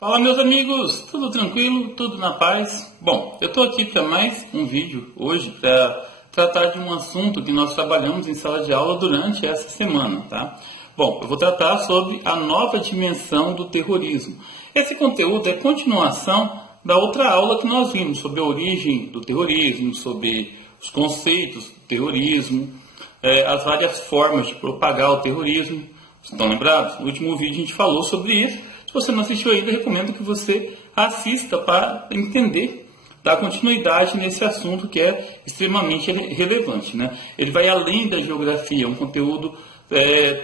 Fala, meus amigos, tudo tranquilo, tudo na paz? Bom, eu estou aqui para mais um vídeo hoje para tratar de um assunto que nós trabalhamos em sala de aula durante essa semana, tá? Bom, eu vou tratar sobre a nova dimensão do terrorismo. Esse conteúdo é continuação da outra aula que nós vimos sobre a origem do terrorismo, sobre os conceitos do terrorismo, as várias formas de propagar o terrorismo. Estão lembrados? No último vídeo a gente falou sobre isso. Se você não assistiu ainda, recomendo que você assista para entender, dar continuidade nesse assunto que é extremamente relevante, né? Ele vai além da geografia, é um conteúdo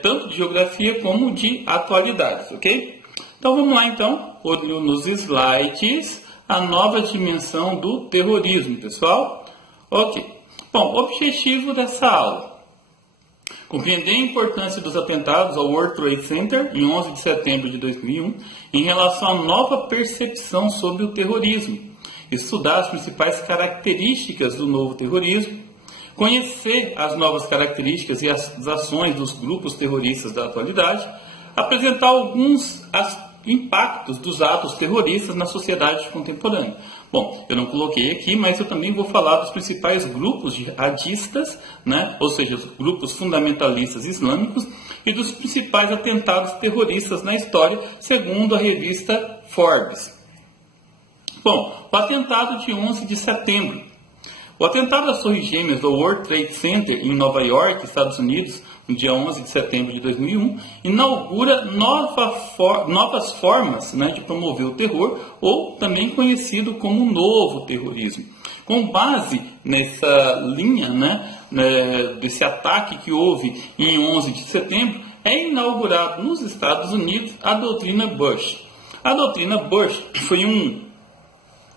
tanto de geografia como de atualidades, ok? Então vamos lá então, olho nos slides, a nova dimensão do terrorismo, pessoal. Ok. Bom, objetivo dessa aula: compreender a importância dos atentados ao World Trade Center em 11 de setembro de 2001 em relação à nova percepção sobre o terrorismo, estudar as principais características do novo terrorismo, conhecer as novas características e as ações dos grupos terroristas da atualidade, apresentar alguns impactos dos atos terroristas na sociedade contemporânea. Bom, eu não coloquei aqui, mas eu também vou falar dos principais grupos jihadistas, né? Ou seja, os grupos fundamentalistas islâmicos, e dos principais atentados terroristas na história, segundo a revista Forbes. Bom, o atentado de 11 de setembro. O atentado às Torres Gêmeas do World Trade Center em Nova York, Estados Unidos, no dia 11 de setembro de 2001, inaugura novas formas, né, de promover o terror, ou também conhecido como novo terrorismo. Com base nessa linha, desse ataque que houve em 11 de setembro, é inaugurado nos Estados Unidos a doutrina Bush. A doutrina Bush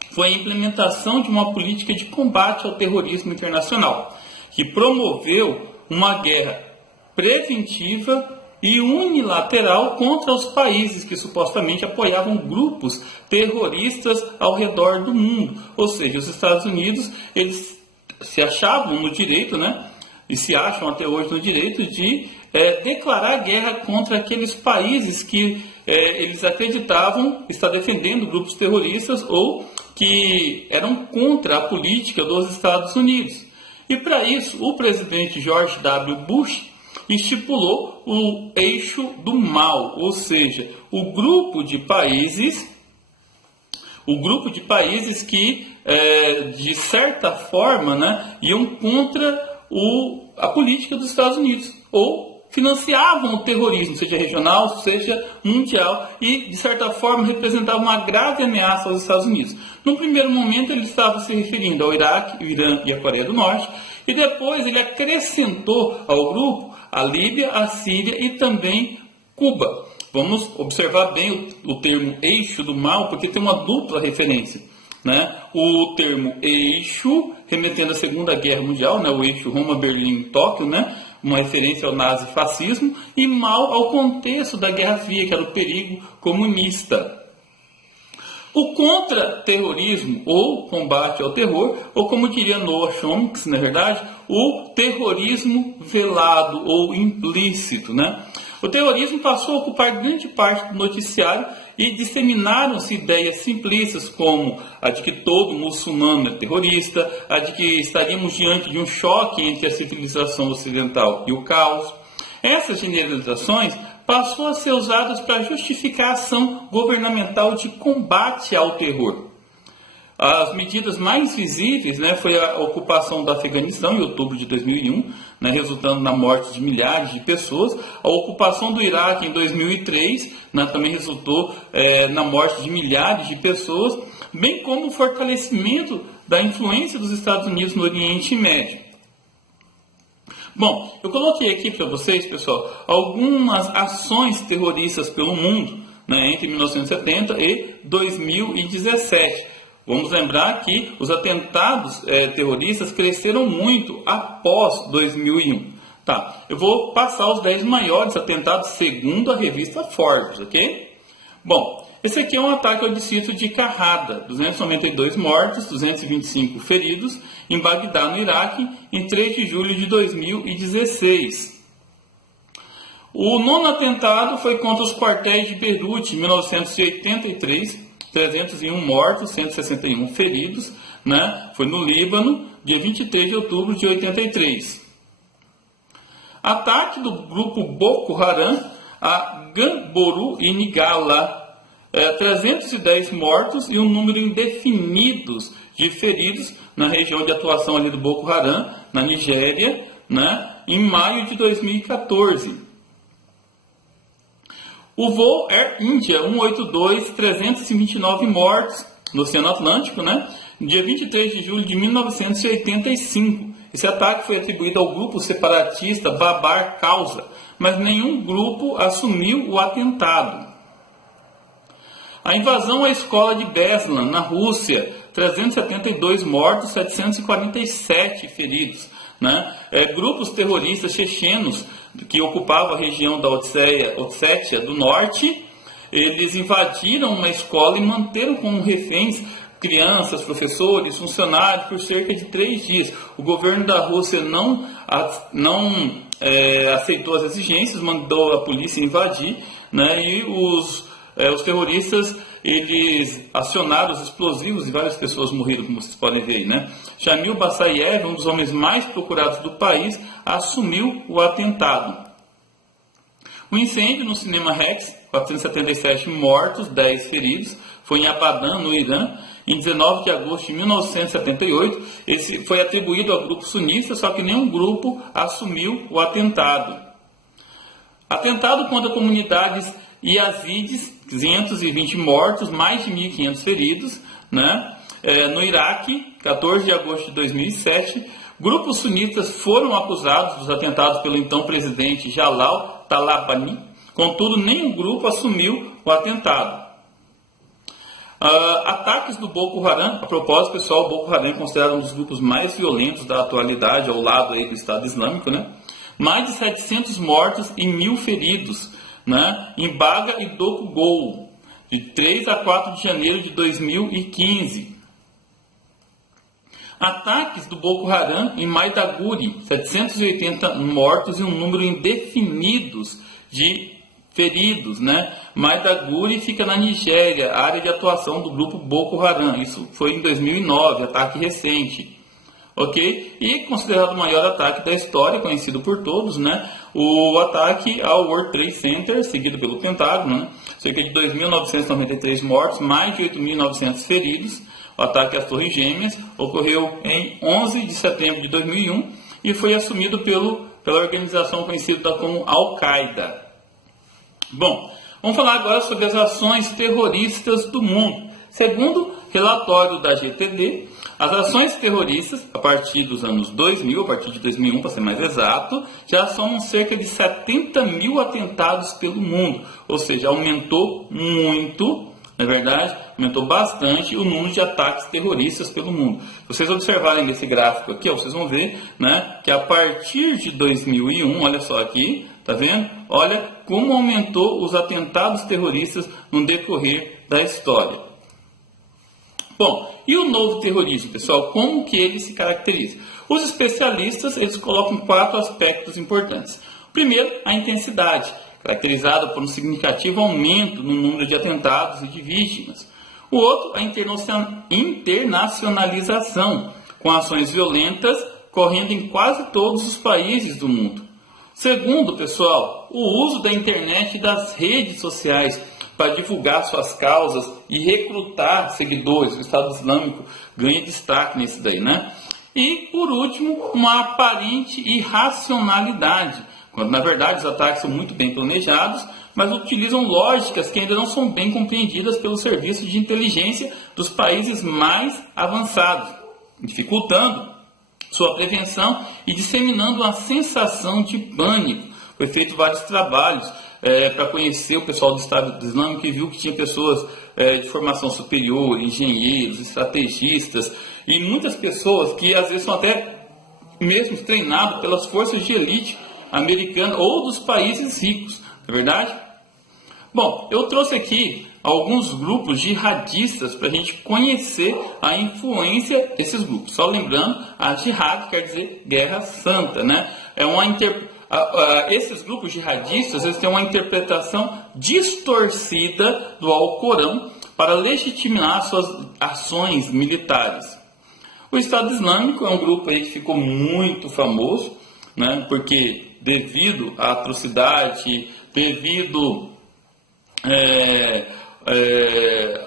foi a implementação de uma política de combate ao terrorismo internacional, que promoveu uma guerra preventiva e unilateral contra os países que supostamente apoiavam grupos terroristas ao redor do mundo. Ou seja, os Estados Unidos, eles se achavam no direito, né, e se acham até hoje no direito de declarar guerra contra aqueles países que eles acreditavam estar defendendo grupos terroristas ou que eram contra a política dos Estados Unidos. E para isso, o presidente George W. Bush estipulou o eixo do mal, ou seja, o grupo de países que, de certa forma, né, iam contra a política dos Estados Unidos, ou financiavam o terrorismo, seja regional, seja mundial, e de certa forma representavam uma grave ameaça aos Estados Unidos. No primeiro momento ele estava se referindo ao Iraque, o Irã e a Coreia do Norte, e depois ele acrescentou ao grupo a Líbia, a Síria e também Cuba. Vamos observar bem o termo eixo do mal, porque tem uma dupla referência, né? O termo eixo, remetendo à Segunda Guerra Mundial, né? O eixo Roma, Berlim, Tóquio, né? Uma referência ao nazifascismo, e mal ao contexto da Guerra Fria, que era o perigo comunista. O contra-terrorismo, ou combate ao terror, ou como diria Noam Chomsky, na verdade, o terrorismo velado ou implícito, né? O terrorismo passou a ocupar grande parte do noticiário e disseminaram-se ideias simplistas como a de que todo muçulmano é terrorista, a de que estaríamos diante de um choque entre a civilização ocidental e o caos. Essas generalizações passou a ser usadas para justificar a ação governamental de combate ao terror. As medidas mais visíveis, né, foi a ocupação do Afeganistão em outubro de 2001, né, resultando na morte de milhares de pessoas. A ocupação do Iraque em 2003, né, também resultou na morte de milhares de pessoas, bem como o fortalecimento da influência dos Estados Unidos no Oriente Médio. Bom, eu coloquei aqui para vocês, pessoal, algumas ações terroristas pelo mundo, né, entre 1970 e 2017. Vamos lembrar que os atentados terroristas cresceram muito após 2001. Tá, eu vou passar os 10 maiores atentados segundo a revista Forbes, ok? Bom, esse aqui é um ataque ao distrito de Carrada, 292 mortos, 225 feridos, em Bagdá, no Iraque, em 3 de julho de 2016. O nono atentado foi contra os quartéis de Beirute, em 1983, 301 mortos, 161 feridos, né? Foi no Líbano, dia 23 de outubro de 83. Ataque do grupo Boko Haram a Gamboru e Nigala, 310 mortos e um número indefinido de feridos na região de atuação ali do Boko Haram, na Nigéria, né, em maio de 2014. O voo Air India 182, 329 mortos no Oceano Atlântico, né, no dia 23 de julho de 1985. Esse ataque foi atribuído ao grupo separatista Babar Causa, mas nenhum grupo assumiu o atentado. A invasão à escola de Beslan, na Rússia, 372 mortos, 747 feridos. Né? Grupos terroristas chechenos que ocupavam a região da Ossétia do Norte, eles invadiram uma escola e manteram como reféns crianças, professores, funcionários por cerca de 3 dias. O governo da Rússia não aceitou as exigências, mandou a polícia invadir, né? E os terroristas, eles acionaram os explosivos e várias pessoas morreram, como vocês podem ver aí, né? Jamil Bassayev, um dos homens mais procurados do país, assumiu o atentado. O incêndio no cinema Rex, 477 mortos, 10 feridos, foi em Abadan, no Irã, em 19 de agosto de 1978. Esse foi atribuído ao grupo sunita, só que nenhum grupo assumiu o atentado. Atentado contra comunidades Yazidis, 220 mortos, mais de 1.500 feridos, né? No Iraque, 14 de agosto de 2007, grupos sunitas foram acusados dos atentados pelo então presidente Jalal Talabani, contudo nenhum grupo assumiu o atentado. Ataques do Boko Haram, a propósito, pessoal, o Boko Haram é considerado um dos grupos mais violentos da atualidade, ao lado aí do Estado Islâmico, né? Mais de 700 mortos e 1.000 feridos, né? Em Baga e Dokugou, de 3 a 4 de janeiro de 2015. Ataques do Boko Haram em Maiduguri, 780 mortos e um número indefinido de feridos, né? Maiduguri fica na Nigéria, área de atuação do grupo Boko Haram. Isso foi em 2009, ataque recente. Ok? E considerado o maior ataque da história, conhecido por todos, né? O ataque ao World Trade Center, seguido pelo Pentágono, né? Cerca de 2.993 mortos, mais de 8.900 feridos. O ataque às Torres Gêmeas ocorreu em 11 de setembro de 2001 e foi assumido pela organização conhecida como Al-Qaeda. Bom, vamos falar agora sobre as ações terroristas do mundo. Segundo relatório da GTD, as ações terroristas, a partir dos anos 2000, a partir de 2001 para ser mais exato, já somam cerca de 70 mil atentados pelo mundo. Ou seja, aumentou muito, na verdade, aumentou bastante o número de ataques terroristas pelo mundo. Se vocês observarem nesse gráfico aqui, ó, vocês vão ver, né, que a partir de 2001, olha só aqui, tá vendo? Olha como aumentou os atentados terroristas no decorrer da história. Bom, e o novo terrorismo, pessoal, como que ele se caracteriza? Os especialistas, eles colocam 4 aspectos importantes. Primeiro, a intensidade, caracterizada por um significativo aumento no número de atentados e de vítimas. O outro, a internacionalização, com ações violentas correndo em quase todos os países do mundo. Segundo, pessoal, o uso da internet e das redes sociais para divulgar suas causas e recrutar seguidores. O Estado Islâmico ganha destaque nisso daí, né? E, por último, uma aparente irracionalidade, quando na verdade os ataques são muito bem planejados, mas utilizam lógicas que ainda não são bem compreendidas pelos serviços de inteligência dos países mais avançados, dificultando sua prevenção e disseminando uma sensação de pânico. Foi feito vários trabalhos para conhecer o pessoal do Estado Islâmico e viu que tinha pessoas de formação superior, engenheiros, estrategistas e muitas pessoas que às vezes são até mesmo treinados pelas forças de elite americanas ou dos países ricos, não é verdade? Bom, eu trouxe aqui alguns grupos jihadistas para a gente conhecer a influência desses grupos. Só lembrando, a jihad quer dizer guerra santa, né? Esses grupos jihadistas, eles têm uma interpretação distorcida do Alcorão para legitimar suas ações militares. O Estado Islâmico é um grupo aí que ficou muito famoso, né, porque devido à atrocidade, devido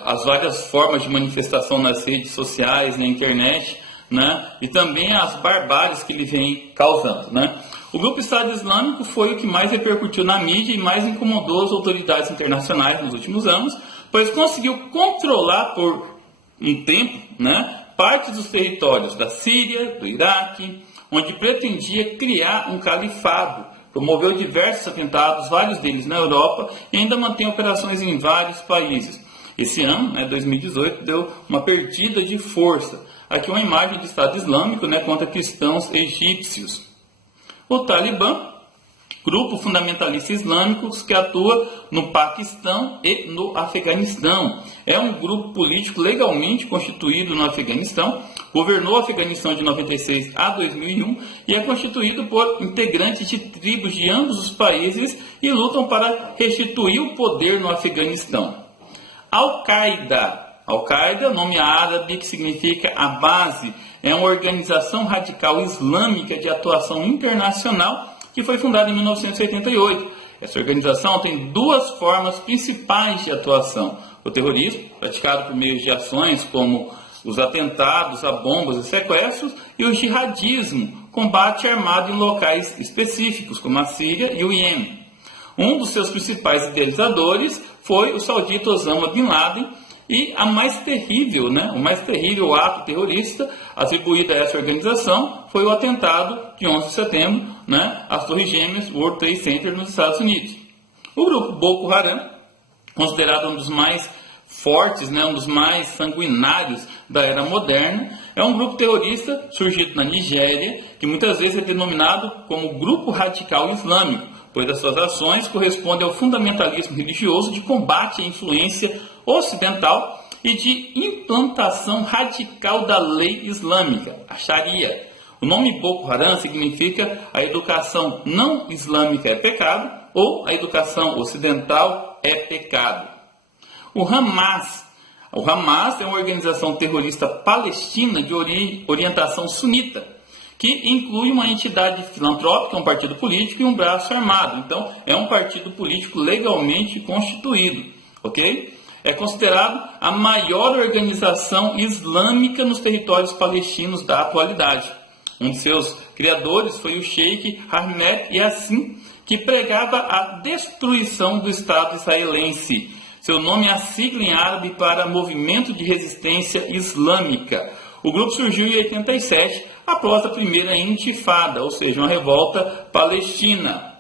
às várias formas de manifestação nas redes sociais, na internet, né, e também as barbáries que ele vem causando, né. O grupo Estado Islâmico foi o que mais repercutiu na mídia e mais incomodou as autoridades internacionais nos últimos anos, pois conseguiu controlar por um tempo, né, parte dos territórios da Síria, do Iraque, onde pretendia criar um califado, promoveu diversos atentados, vários deles na Europa, e ainda mantém operações em vários países. Esse ano, 2018, deu uma perdida de força. Aqui uma imagem de Estado Islâmico, contra cristãos egípcios. O Talibã, grupo fundamentalista islâmico que atua no Paquistão e no Afeganistão. É um grupo político legalmente constituído no Afeganistão, governou o Afeganistão de 96 a 2001 e é constituído por integrantes de tribos de ambos os países e lutam para restituir o poder no Afeganistão. Al-Qaeda, nome árabe que significa a base, é uma organização radical islâmica de atuação internacional que foi fundada em 1988. Essa organização tem duas formas principais de atuação: o terrorismo, praticado por meio de ações como os atentados a bombas e sequestros, e o jihadismo, combate armado em locais específicos, como a Síria e o Iêmen. Um dos seus principais idealizadores foi o saudita Osama Bin Laden, e o mais terrível ato terrorista atribuído a essa organização foi o atentado de 11 de setembro, às Torres Gêmeas, World Trade Center, nos Estados Unidos. O grupo Boko Haram, considerado um dos mais fortes, um dos mais sanguinários da era moderna, é um grupo terrorista surgido na Nigéria, que muitas vezes é denominado como grupo radical islâmico, pois as suas ações correspondem ao fundamentalismo religioso de combate à influência ocidental e de implantação radical da lei islâmica, a Sharia. O nome Boko Haram significa a educação não islâmica é pecado ou a educação ocidental é pecado. O Hamas é uma organização terrorista palestina de orientação sunita, que inclui uma entidade filantrópica, um partido político e um braço armado. Então, é um partido político legalmente constituído, ok? É considerado a maior organização islâmica nos territórios palestinos da atualidade. Um de seus criadores foi o Sheikh Ahmed Yassin, que pregava a destruição do Estado israelense. Seu nome é a sigla em árabe para Movimento de Resistência Islâmica. O grupo surgiu em 87, após a primeira intifada, ou seja, uma revolta palestina.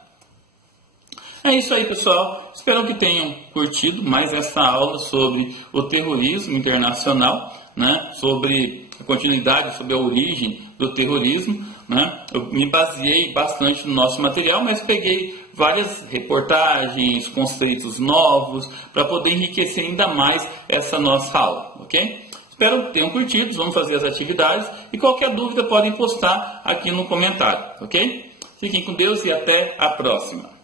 É isso aí, pessoal. Espero que tenham curtido mais essa aula sobre o terrorismo internacional, sobre a continuidade, sobre a origem do terrorismo. Eu me baseei bastante no nosso material, mas peguei várias reportagens, conceitos novos, para poder enriquecer ainda mais essa nossa aula, ok? Espero que tenham curtido, vamos fazer as atividades e qualquer dúvida podem postar aqui no comentário, ok? Fiquem com Deus e até a próxima.